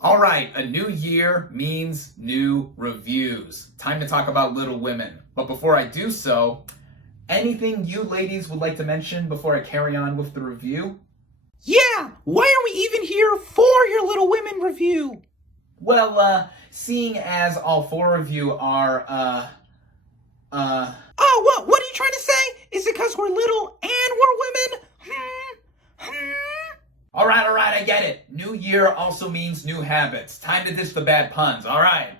All right, a new year means new reviews. Time to talk about Little Women. But before I do so, anything you ladies would like to mention before I carry on with the review? Yeah, why are we even here for your Little Women review? Well, seeing as all four of you are, Oh, what are you trying to say? Is it because we're little and we're women? All right, I get it. New year also means new habits. Time to ditch the bad puns, all right.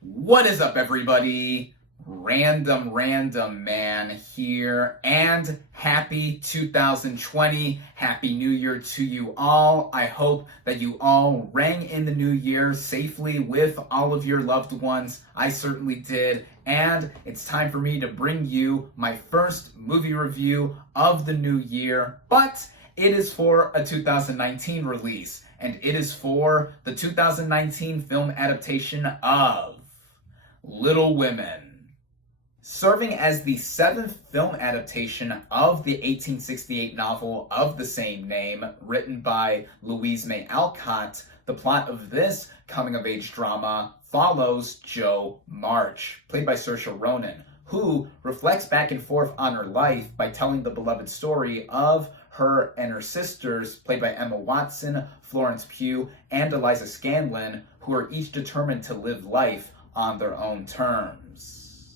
What is up, everybody? Random Man here, and happy 2020. Happy New Year to you all. I hope that you all rang in the new year safely with all of your loved ones. I certainly did. And it's time for me to bring you my first movie review of the new year, but it is for a 2019 release, and it is for the 2019 film adaptation of Little Women. Serving as the seventh film adaptation of the 1868 novel of the same name, written by Louise May Alcott, the plot of this coming-of-age drama follows Jo March, played by Saoirse Ronan, who reflects back and forth on her life by telling the beloved story of her and her sisters, played by Emma Watson, Florence Pugh, and Eliza Scanlon, who are each determined to live life on their own terms.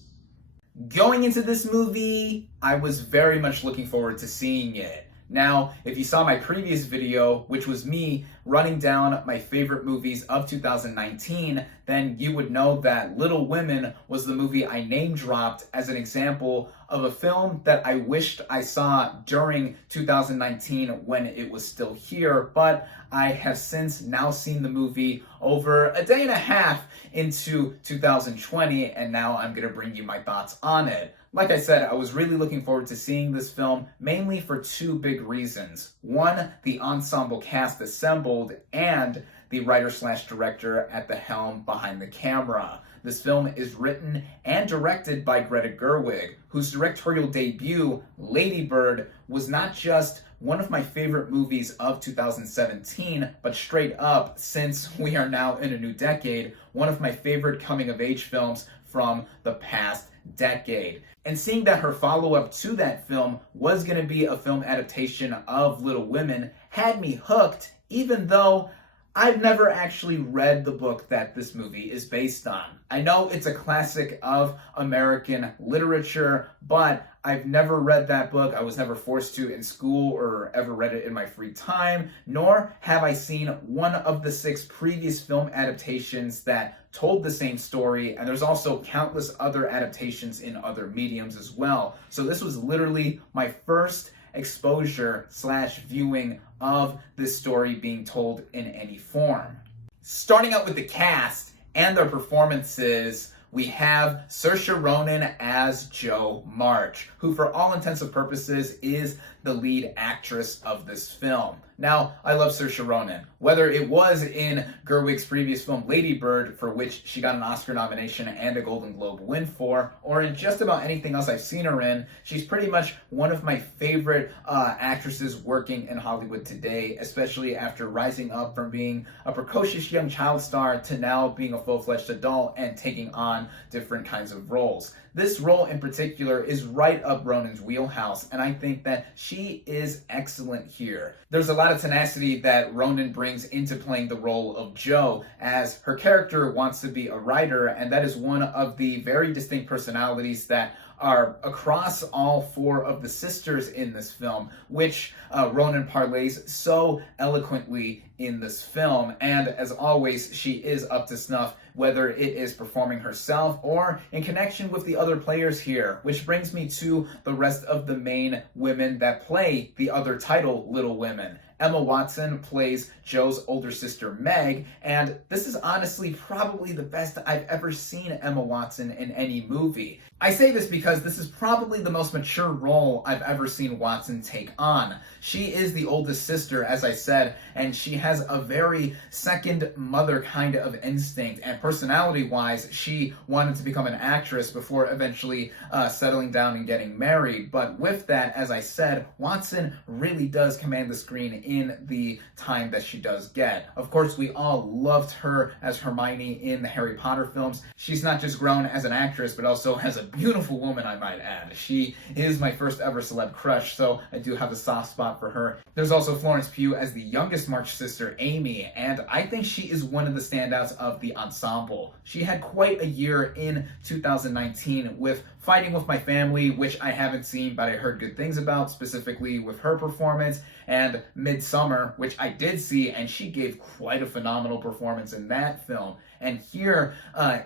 Going into this movie, I was very much looking forward to seeing it. Now, if you saw my previous video, which was me running down my favorite movies of 2019, then you would know that Little Women was the movie I name-dropped as an example of a film that I wished I saw during 2019 when it was still here, but I have since now seen the movie over a day and a half into 2020, and now I'm going to bring you my thoughts on it. Like I said, I was really looking forward to seeing this film, mainly for two big reasons. One, the ensemble cast assembled, and the writer/director at the helm behind the camera. This film is written and directed by Greta Gerwig, whose directorial debut, Lady Bird, was not just one of my favorite movies of 2017, but straight up, since we are now in a new decade, one of my favorite coming-of-age films from the past decade. And seeing that her follow-up to that film was going to be a film adaptation of Little Women had me hooked, even though I've never actually read the book that this movie is based on. I know it's a classic of American literature, but I've never read that book. I was never forced to in school or ever read it in my free time, nor have I seen one of the 6 previous film adaptations that told the same story, and there's also countless other adaptations in other mediums as well. So this was literally my first exposure/viewing of this story being told in any form. Starting out with the cast and their performances, we have Saoirse Ronan as Jo March, who for all intents and purposes is the lead actress of this film. Now, I love Saoirse Ronan. Whether it was in Gerwig's previous film Lady Bird, for which she got an Oscar nomination and a Golden Globe win for, or in just about anything else I've seen her in, she's pretty much one of my favorite actresses working in Hollywood today, especially after rising up from being a precocious young child star to now being a full-fledged adult and taking on different kinds of roles. This role in particular is right up Ronan's wheelhouse, and I think that she is excellent here. There's a lot of tenacity that Ronan brings into playing the role of Jo, as her character wants to be a writer, and that is one of the very distinct personalities that are across all 4 of the sisters in this film, which Ronan parlays so eloquently in this film. And as always, she is up to snuff, whether it is performing herself or in connection with the other players here, which brings me to the rest of the main women that play the other title, Little Women. Emma Watson plays Jo's older sister Meg, and this is honestly probably the best I've ever seen Emma Watson in any movie. I say this because this is probably the most mature role I've ever seen Watson take on. She is the oldest sister, as I said, and she has a very second mother kind of instinct, and personality-wise, she wanted to become an actress before eventually settling down and getting married. But with that, as I said, Watson really does command the screen in the time that she does get. Of course, we all loved her as Hermione in the Harry Potter films. She's not just grown as an actress, but also as a beautiful woman, I might add. She is my first ever celeb crush, so I do have a soft spot for her. There's also Florence Pugh as the youngest March sister, Amy, and I think she is one of the standouts of the ensemble. She had quite a year in 2019 with Fighting With My Family, which I haven't seen, but I heard good things about, specifically with her performance, and Midsummer, which I did see, and she gave quite a phenomenal performance in that film. And here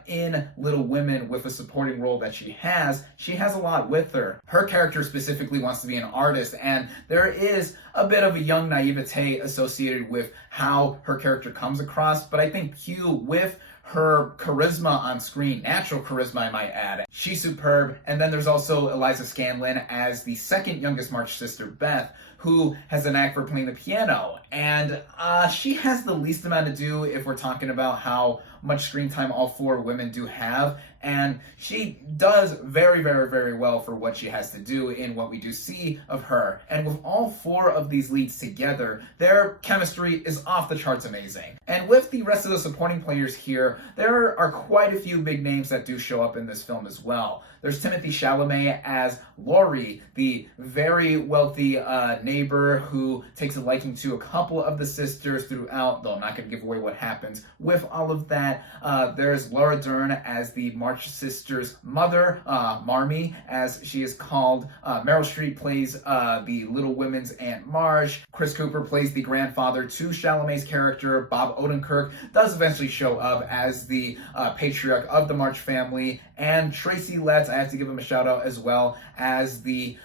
in Little Women, with the supporting role that she has a lot with her. Her character specifically wants to be an artist, and there is a bit of a young naivete associated with how her character comes across, but I think Pugh, with her charisma on screen, natural charisma I might add, she's superb. And then there's also Eliza Scanlon as the second youngest March sister, Beth, who has a knack for playing the piano. And she has the least amount to do if we're talking about how much screen time all four women do have. And she does very, very, very well for what she has to do in what we do see of her. And with all four of these leads together, their chemistry is off the charts amazing. And with the rest of the supporting players here, there are quite a few big names that do show up in this film as well. There's Timothée Chalamet as Laurie, the very wealthy neighbor who takes a liking to a couple of the sisters throughout, though I'm not going to give away what happens with all of that. There's Laura Dern as the March sisters' mother, Marmee, as she is called. Meryl Streep plays the Little Women's Aunt Marge. Chris Cooper plays the grandfather to Chalamet's character. Bob Odenkirk does eventually show up as the patriarch of the March family. And Tracy Letts, I have to give him a shout out as well, as the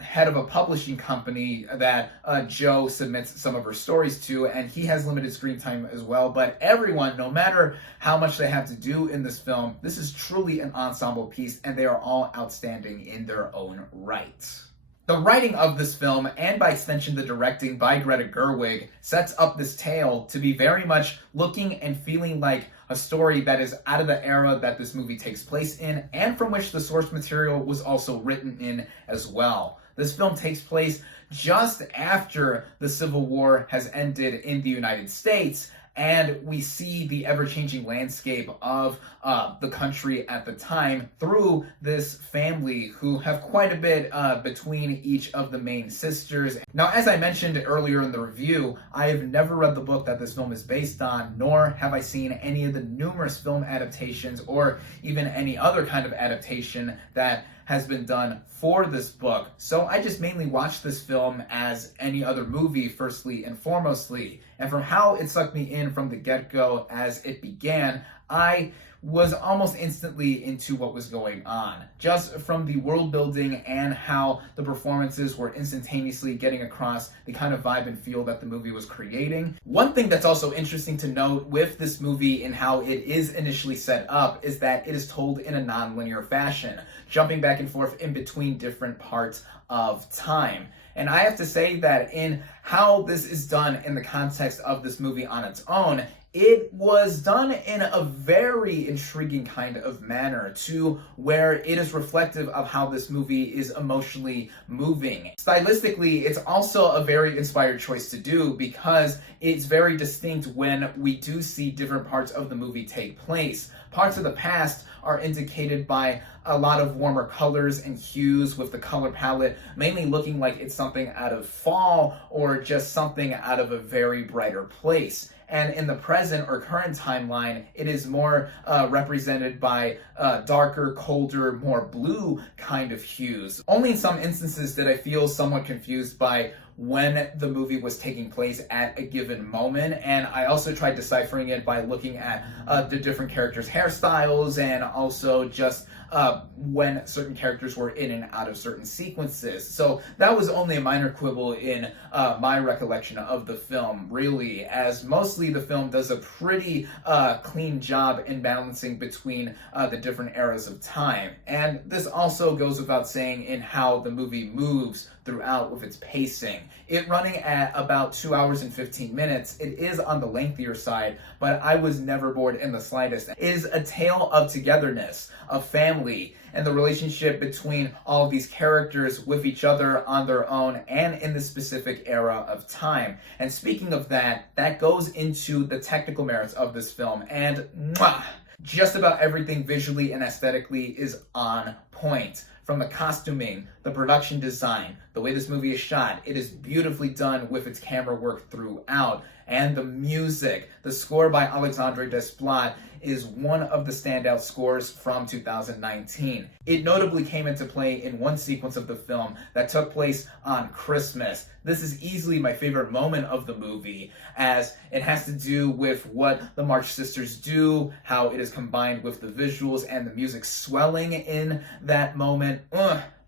head of a publishing company that Joe submits some of her stories to, and he has limited screen time as well. But everyone, no matter how much they have to do in this film, this is truly an ensemble piece, and they are all outstanding in their own right. The writing of this film, and by extension the directing by Greta Gerwig, sets up this tale to be very much looking and feeling like a story that is out of the era that this movie takes place in, and from which the source material was also written in as well. This film takes place just after the Civil War has ended in the United States, and we see the ever-changing landscape of the country at the time through this family who have quite a bit between each of the main sisters. Now, as I mentioned earlier in the review, I have never read the book that this film is based on, nor have I seen any of the numerous film adaptations or even any other kind of adaptation that has been done for this book. So I just mainly watched this film as any other movie, firstly and foremostly. And from how it sucked me in from the get-go as it began, I was almost instantly into what was going on. Just from the world building and how the performances were instantaneously getting across the kind of vibe and feel that the movie was creating. One thing that's also interesting to note with this movie and how it is initially set up is that it is told in a non-linear fashion, jumping back and forth in between different parts of time. And I have to say that in how this is done in the context of this movie on its own, it was done in a very intriguing kind of manner to where it is reflective of how this movie is emotionally moving. Stylistically, it's also a very inspired choice to do because it's very distinct when we do see different parts of the movie take place. Parts of the past are indicated by a lot of warmer colors and hues, with the color palette mainly looking like it's something out of fall or just something out of a very brighter place. And in the present or current timeline, it is more represented by darker, colder, more blue kind of hues. Only in some instances did I feel somewhat confused by when the movie was taking place at a given moment, and I also tried deciphering it by looking at the different characters' hairstyles and also just when certain characters were in and out of certain sequences. So that was only a minor quibble in my recollection of the film, really, as mostly the film does a pretty clean job in balancing between the different eras of time. And this also goes without saying in how the movie moves throughout with its pacing. It running at about 2 hours and 15 minutes, it is on the lengthier side, but I was never bored in the slightest. It is a tale of togetherness, of family, family and the relationship between all of these characters with each other on their own and in this specific era of time. And speaking of that, that goes into the technical merits of this film, and just about everything visually and aesthetically is on point. From the costuming, the production design, the way this movie is shot, it is beautifully done with its camera work throughout. And the music, the score by Alexandre Desplat is one of the standout scores from 2019. It notably came into play in one sequence of the film that took place on Christmas. This is easily my favorite moment of the movie, as it has to do with what the March Sisters do, how it is combined with the visuals and the music swelling in that moment.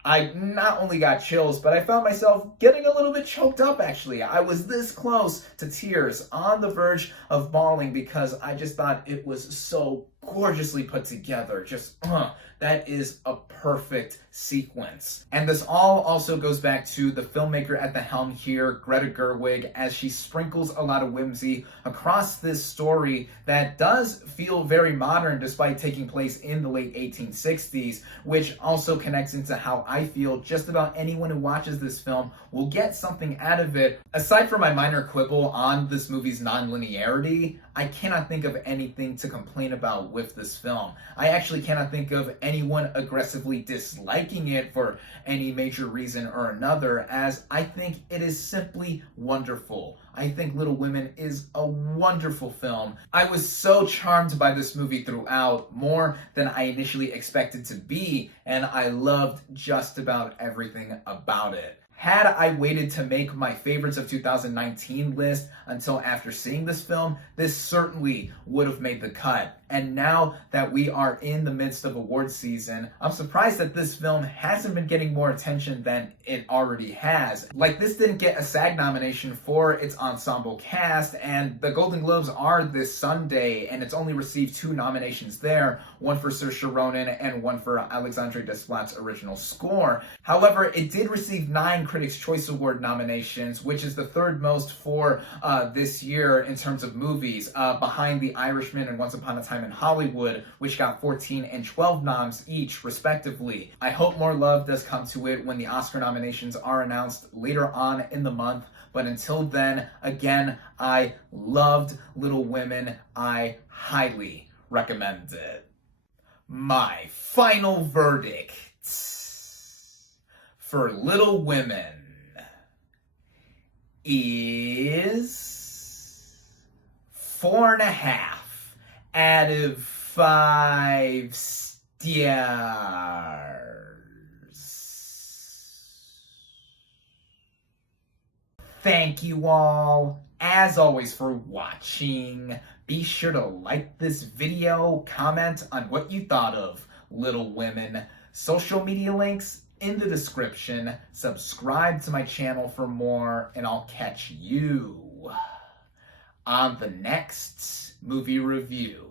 I not only got chills, but I found myself getting a little bit choked up, actually. I was this close to tears, on the verge of bawling, because I just thought it was so gorgeously put together. That is a perfect sequence. And this all also goes back to the filmmaker at the helm here, Greta Gerwig, as she sprinkles a lot of whimsy across this story that does feel very modern despite taking place in the late 1860s, which also connects into how I feel just about anyone who watches this film will get something out of it. Aside from my minor quibble on this movie's non-linearity, I cannot think of anything to complain about with this film. I actually cannot think of anyone aggressively disliking it for any major reason or another, as I think it is simply wonderful. I think Little Women is a wonderful film. I was so charmed by this movie throughout, more than I initially expected to be, and I loved just about everything about it. Had I waited to make my favorites of 2019 list until after seeing this film, this certainly would have made the cut. And now that we are in the midst of awards season, I'm surprised that this film hasn't been getting more attention than it already has. Like, this didn't get a SAG nomination for its ensemble cast, and the Golden Globes are this Sunday, and it's only received 2 nominations there, one for Saoirse Ronan and one for Alexandre Desplat's original score. However, it did receive 9 Critics' Choice Award nominations, which is the 3rd most for this year in terms of movies, behind The Irishman and Once Upon a Time in Hollywood, which got 14 and 12 noms each, respectively. I hope more love does come to it when the Oscar nominations are announced later on in the month, but until then, again, I loved Little Women. I highly recommend it. My final verdict for Little Women is 4.5 out of 5 stars. Thank you all, as always, for watching. Be sure to like this video, comment on what you thought of Little Women. Social media links in the description. Subscribe to my channel for more, and I'll catch you on the next movie review.